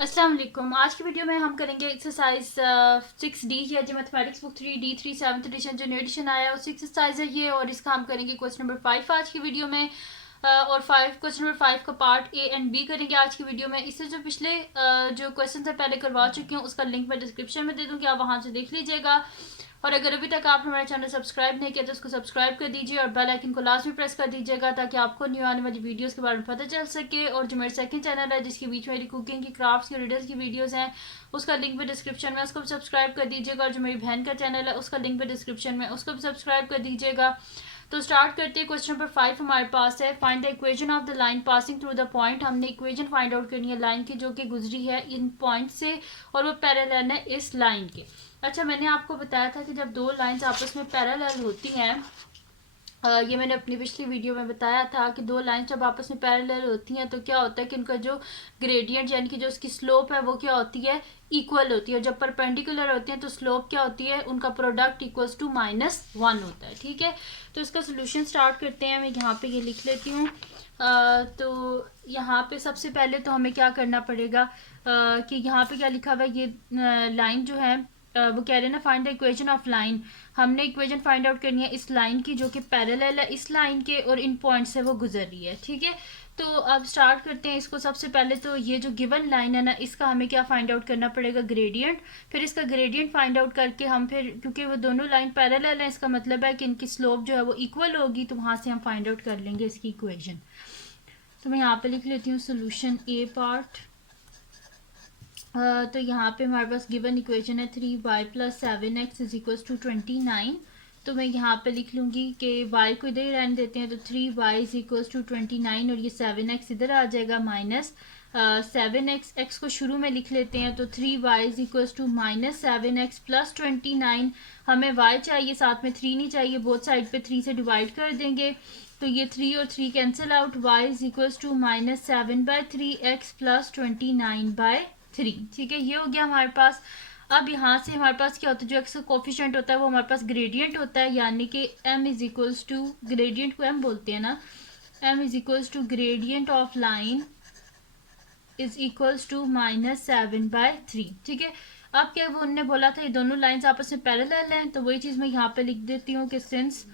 अस्सलाम वालेकुम। आज की वीडियो में हम करेंगे एक्सरसाइज 6D है जो mathematics book 3D 3 7th edition जो न्यू एडिशन आया है उसी एक्सरसाइज है ये, और इसका हम करेंगे क्वेश्चन नंबर 5 आज की वीडियो में। और क्वेश्चन नंबर 5 का पार्ट ए एंड बी करेंगे आज की वीडियो में। इससे जो पिछले जो क्वेश्चन है पहले करवा चुकी हूँ उसका लिंक मैं डिस्क्रिप्शन में दे दूँगी, आप वहाँ से देख लीजिएगा। और अगर अभी तक आपने हमारे चैनल सब्सक्राइब नहीं किया तो उसको सब्सक्राइब कर दीजिए और बेल आइकन को लास्ट में प्रेस कर दीजिएगा ताकि आपको न्यू आने वाली वीडियोस के बारे में पता चल सके। और जो मेरा सेकंड चैनल है जिसके बीच में मेरी कुकिंग की, क्राफ्ट्स की, रिडल्स की वीडियोस हैं उसका लिंक भी डिस्क्रिप्शन में, उसको भी सब्सक्राइब कर दीजिएगा। और जो मेरी बहन का चैनल है उसका लिंक भी डिस्क्रिप्शन में, उसको भी सब्सक्राइब कर दीजिएगा। तो स्टार्ट करते हैं। क्वेश्चन नंबर 5 हमारे पास है, find the equation of the line passing through the point. हमने इक्वेशन फाइंड आउट करनी है लाइन की जो कि गुजरी है इन पॉइंट से और वो पैरेलल है इस लाइन के। अच्छा, मैंने आपको बताया था कि जब दो लाइंस आपस में पैरेलल होती हैं, ये मैंने अपनी पिछली वीडियो में बताया था कि दो लाइन जब आपस में पैरेलल होती हैं तो क्या होता है कि उनका जो ग्रेडियंट यानी कि जो उसकी स्लोप है वो क्या होती है, इक्वल होती है। जब परपेंडिकुलर होते हैं तो स्लोप क्या होती है, उनका प्रोडक्ट इक्वल्स टू -1 होता है। ठीक है, तो इसका सोल्यूशन स्टार्ट करते हैं। मैं यहाँ पे ये लिख लेती हूँ। तो यहाँ पे सबसे पहले तो हमें क्या करना पड़ेगा कि यहाँ पे क्या लिखा हुआ है, ये लाइन जो है वो कह रहे हैं ना find the equation of line. हमने इक्वेशन फाइंड आउट करनी है इस लाइन की जो कि पैरेलल है इस लाइन के और इन पॉइंट से वो गुजर रही है। ठीक है, तो अब स्टार्ट करते हैं इसको। सबसे पहले तो ये जो गिवन लाइन है ना इसका हमें क्या फाइंड आउट करना पड़ेगा, ग्रेडियंट। फिर इसका ग्रेडियंट फाइंड आउट करके हम फिर, क्योंकि वो दोनों लाइन पैरेलल है इसका मतलब है कि इनकी स्लोप जो है वो इक्वल होगी, तो वहाँ से हम फाइंड आउट कर लेंगे इसकी इक्वेशन। तो मैं यहाँ पे लिख लेती हूँ सोल्यूशन ए पार्ट। तो यहाँ पे हमारे पास गिवन इक्वेशन है 3y + 7x = 29। तो मैं यहाँ पे लिख लूँगी कि y को इधर ही रहने देते हैं, तो 3y = 29 और ये 7x इधर आ जाएगा माइनस 7x। x को शुरू में लिख लेते हैं, तो 3y = -7x + 29। हमें y चाहिए, साथ में 3 नहीं चाहिए, बोथ साइड पे 3 से डिवाइड कर देंगे तो ये 3 और 3 कैंसिल आउट। y = -7/3x + 29/3। ठीक है, ये हो गया हमारे पास। अब यहाँ से हमारे पास क्या होता है, जो एक्स का कोफिशिएंट होता है वो हमारे पास ग्रेडियंट होता है, यानी कि m = ग्रेडियंट को m बोलते हैं ना, m = ग्रेडियंट ऑफ लाइन = -7/3। ठीक है, अब क्या वो उन्होंने बोला था ये दोनों लाइंस आपस में पैरेलल हैं, तो वही चीज़ मैं यहाँ पे लिख देती हूँ कि since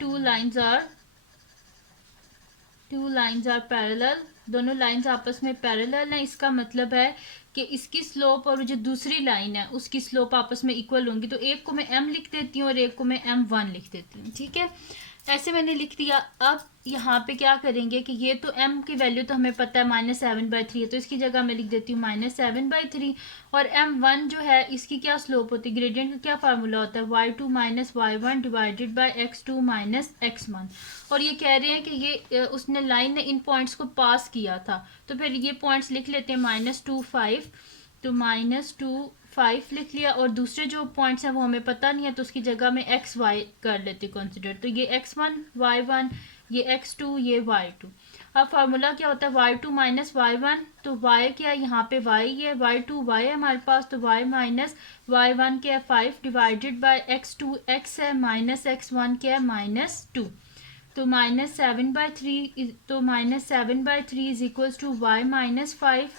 two lines are parallel, दोनों लाइंस आपस में पैरेलल हैं, इसका मतलब है कि इसकी स्लोप और जो दूसरी लाइन है उसकी स्लोप आपस में इक्वल होंगी। तो एक को मैं m लिख देती हूँ और एक को मैं m1 लिख देती हूँ। ठीक है, ऐसे मैंने लिख दिया। अब यहाँ पे क्या करेंगे कि ये तो m की वैल्यू तो हमें पता है -7/3 है, तो इसकी जगह मैं लिख देती हूँ -7/3। और m1 जो है इसकी क्या स्लोप होती है, ग्रेडियंट का क्या फार्मूला होता है, y2 - y1 divided by x2 - x1। और ये कह रहे हैं कि ये उसने लाइन ने इन पॉइंट्स को पास किया था, तो फिर ये पॉइंट्स लिख लेते हैं -2 5। तो -2 5 लिख लिया, और दूसरे जो पॉइंट्स हैं वो हमें पता नहीं है तो उसकी जगह में एक्स वाई कर लेते कंसिडर। तो ये x1 y1, ये x2, ये y2। अब फार्मूला क्या होता है, y2 - y1, तो y क्या है यहाँ पे y है, y2 y है हमारे पास, तो y - y1 क्या है 5 डिवाइडेड बाय x2 x है, माइनस x1 क्या है -2। तो -7/3, तो -7/3 = y - 5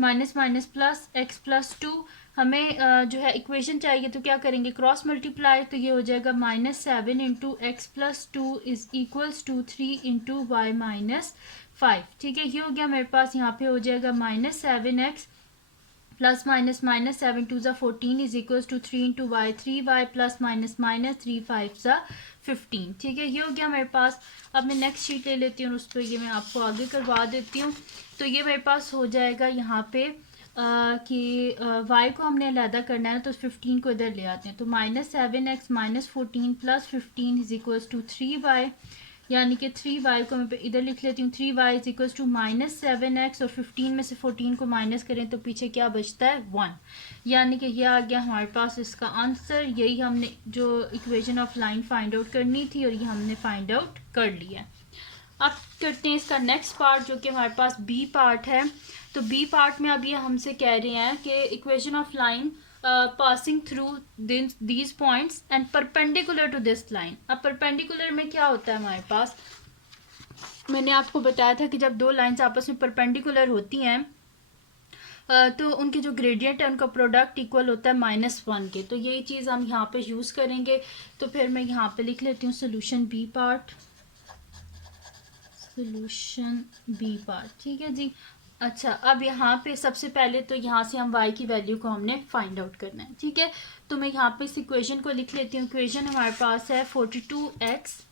minus minus plus x + 2। हमें जो है इक्वेशन चाहिए तो क्या करेंगे, क्रॉस मल्टीप्लाई, तो ये हो जाएगा -7 × x + 2 = 3 × y - 5। ठीक है, ये हो गया मेरे पास। यहाँ पे हो जाएगा -7x plus minus minus 7 2 14 = 3 × y, 3y plus minus minus 3 5 15। ठीक है, ये हो गया मेरे पास। अब मैं नेक्स्ट शीट ले लेती हूँ, उस पर ये मैं आपको आगे करवा देती हूँ। तो ये मेरे पास हो जाएगा यहाँ पे कि y को हमने अलहदा करना है तो 15 को इधर ले आते हैं, तो -7x - 14 + 15 = 3y, यानी कि 3y को मैं इधर लिख लेती हूँ। 3y = -7x और 15 में से 14 को माइनस करें तो पीछे क्या बचता है 1, यानी कि ये आ गया हमारे पास इसका आंसर। यही हमने जो equation of line find out करनी थी और ये हमने फाइंड आउट कर लिया। अब करते हैं इसका नेक्स्ट पार्ट जो कि हमारे पास बी पार्ट है। तो बी पार्ट में अब ये हमसे कह रहे हैं कि equation of line passing through these points and perpendicular to this line. अब परपेंडिकुलर में क्या होता है हमारे पास, मैंने आपको बताया था कि जब दो लाइंस आपस में परपेंडिकुलर होती हैं तो उनके जो ग्रेडियंट है उनका प्रोडक्ट इक्वल होता है -1 के। तो यही चीज़ हम यहाँ पे यूज़ करेंगे। तो फिर मैं यहाँ पे लिख लेती हूँ solution B part, solution B part, ठीक है जी। अच्छा, अब यहाँ पे सबसे पहले तो यहाँ से हम y की वैल्यू को हमने फाइंड आउट करना है, ठीक है। तो मैं यहाँ पे इस इक्वेशन को लिख लेती हूँ। इक्वेशन हमारे पास है 42x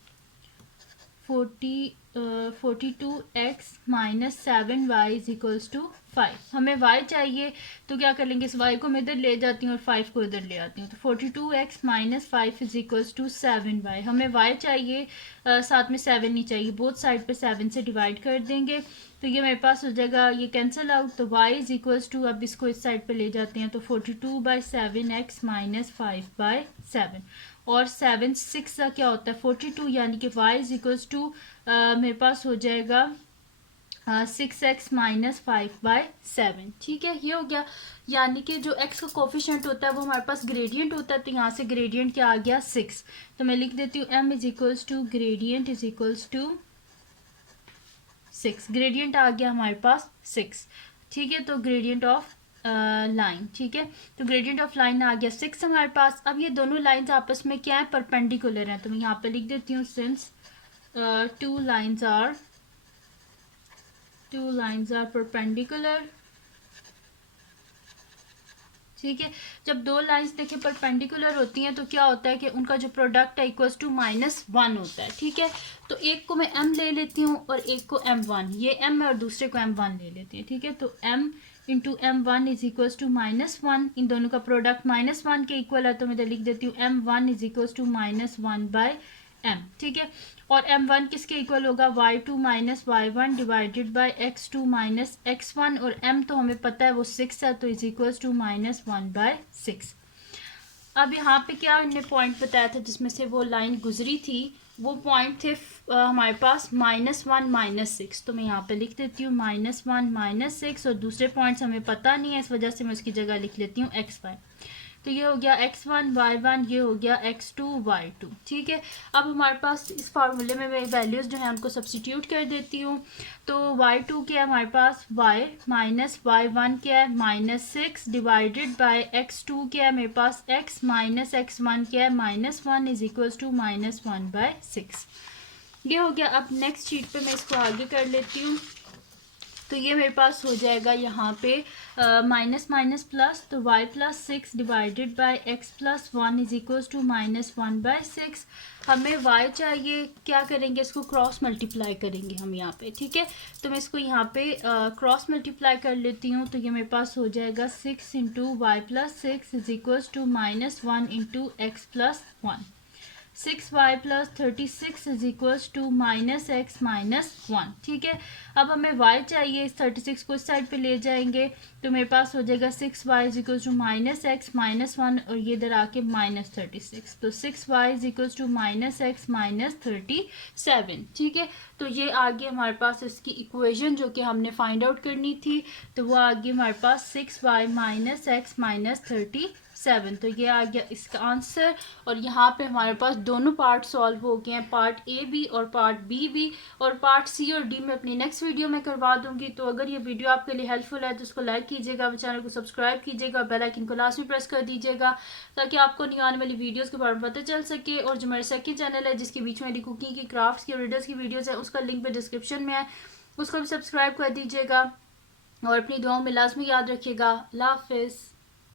minus 7y is equals to 5। हमें y चाहिए, तो क्या कर लेंगे, इस y को मैं इधर ले जाती हूँ और 5 को इधर ले आती हूँ। तो 42x minus 5 is equals to 7y। हमें y चाहिए, साथ में 7 नहीं चाहिए, बोथ साइड पे 7 से डिवाइड कर देंगे। तो ये मेरे पास हो जाएगा, ये कैंसिल आउट। तो y इज इक्वल्स टू, अब इसको इस साइड पे ले जाते हैं, तो 42/7x माइनस 5/7। और 7 6 का क्या होता है 42, यानी कि y इज इक्वल्स टू मेरे पास हो जाएगा 6x माइनस 5/7, ठीक है। ये हो गया, यानी कि जो x का कोफिशिएंट होता है वो हमारे पास ग्रेडियंट होता है। तो यहाँ से ग्रेडियंट क्या आ गया 6। तो मैं लिख देती हूँ m is equals to gradient is equals to 6। Gradient आ गया हमारे पास 6, ठीक है। तो ग्रेडियंट ऑफ लाइन, ठीक है। तो ग्रेडियंट ऑफ लाइन आ गया 6 हमारे पास। अब ये दोनों लाइंस आपस में क्या है, परपेंडिकुलर हैं। तो मैं यहाँ पे लिख देती हूँ since two lines are perpendicular, ठीक है। जब दो लाइंस देखें परपेंडिकुलर होती हैं तो क्या होता है कि उनका जो प्रोडक्ट है इक्वल्स टू -1 होता है, ठीक है। तो एक को मैं m ले लेती हूँ और एक को m1, ये m है और दूसरे को m1 ले लेती है, ठीक है। तो m into m1 is equals to -1। इन दोनों का प्रोडक्ट -1 के इक्वल है, तो मैं इधर लिख देती हूँ m1 is equals to -1/m, ठीक है। और m1 किसके इक्वल होगा, y2 minus y1 divided by x2 minus x1, और m तो हमें पता है वो 6 है, तो इज इक्वल्स टू -1/6। अब यहाँ पे क्या इन्होंने पॉइंट बताया था जिसमें से वो लाइन गुजरी थी, वो पॉइंट थे हमारे पास -1 -6। तो मैं यहाँ पे लिख देती हूँ -1 -6, और दूसरे पॉइंट्स हमें पता नहीं है, इस वजह से मैं उसकी जगह लिख लेती हूँ x1। तो ये हो गया x1 y1, ये हो गया x2 y2, ठीक है। अब हमारे पास इस फार्मूले में मैं वैल्यूज़ जो है उनको सब्सटीट्यूट कर देती हूँ। तो y2 क्या है हमारे पास, y माइनस y1 क्या है -6 डिवाइडेड बाय x2 क्या है मेरे पास x माइनस x1 क्या है -1 इज इक्वल्स टू -1/6। ये हो गया। अब नेक्स्ट शीट पे मैं इसको आगे कर लेती हूँ। तो ये मेरे पास हो जाएगा यहाँ पे माइनस माइनस प्लस, तो y plus 6 divided by x plus 1 is equals to -1/6। हमें y चाहिए, क्या करेंगे, इसको क्रॉस मल्टीप्लाई करेंगे हम यहाँ पे, ठीक है। तो मैं इसको यहाँ पे क्रॉस मल्टीप्लाई कर लेती हूँ। तो ये मेरे पास हो जाएगा 6 into y plus 6 is equals to -1 into x plus 1। 6y plus 36 is equals to -x minus 1, ठीक है। अब हमें y चाहिए, इस 36 को इस साइड पे ले जाएंगे, तो मेरे पास हो जाएगा 6y is equals to -x minus 1, और ये इधर आके -36। तो 6y is equals to -x minus 37, ठीक है। तो ये आ गया हमारे पास इसकी इक्वेशन जो कि हमने फाइंड आउट करनी थी। तो वो आ गई हमारे पास 6y माइनस x माइनस 37। तो ये आ गया इसका आंसर। और यहाँ पे हमारे पास दोनों पार्ट सॉल्व हो गए हैं, पार्ट ए भी और पार्ट बी भी, और पार्ट सी और डी में अपनी नेक्स्ट वीडियो में करवा दूंगी। तो अगर ये वीडियो आपके लिए हेल्पफुल है तो उसको लाइक कीजिएगा, चैनल को सब्सक्राइब कीजिएगा, बेल आइकन को लास्ट में प्रेस कर दीजिएगा ताकि आपको नहीं आने वाली वीडियोस के बारे में पता चल सके। और जो मेरा सेकंड चैनल है जिसके बीच में मेरी कुकिंग की, क्राफ्ट्स की और रीडर्स की वीडियोज़ है, उसका लिंक भी डिस्क्रिप्शन में है, उसको भी सब्सक्राइब कर दीजिएगा। और अपनी दुआओं में लाजमी याद रखिएगा। अल्लाह हाफिज़।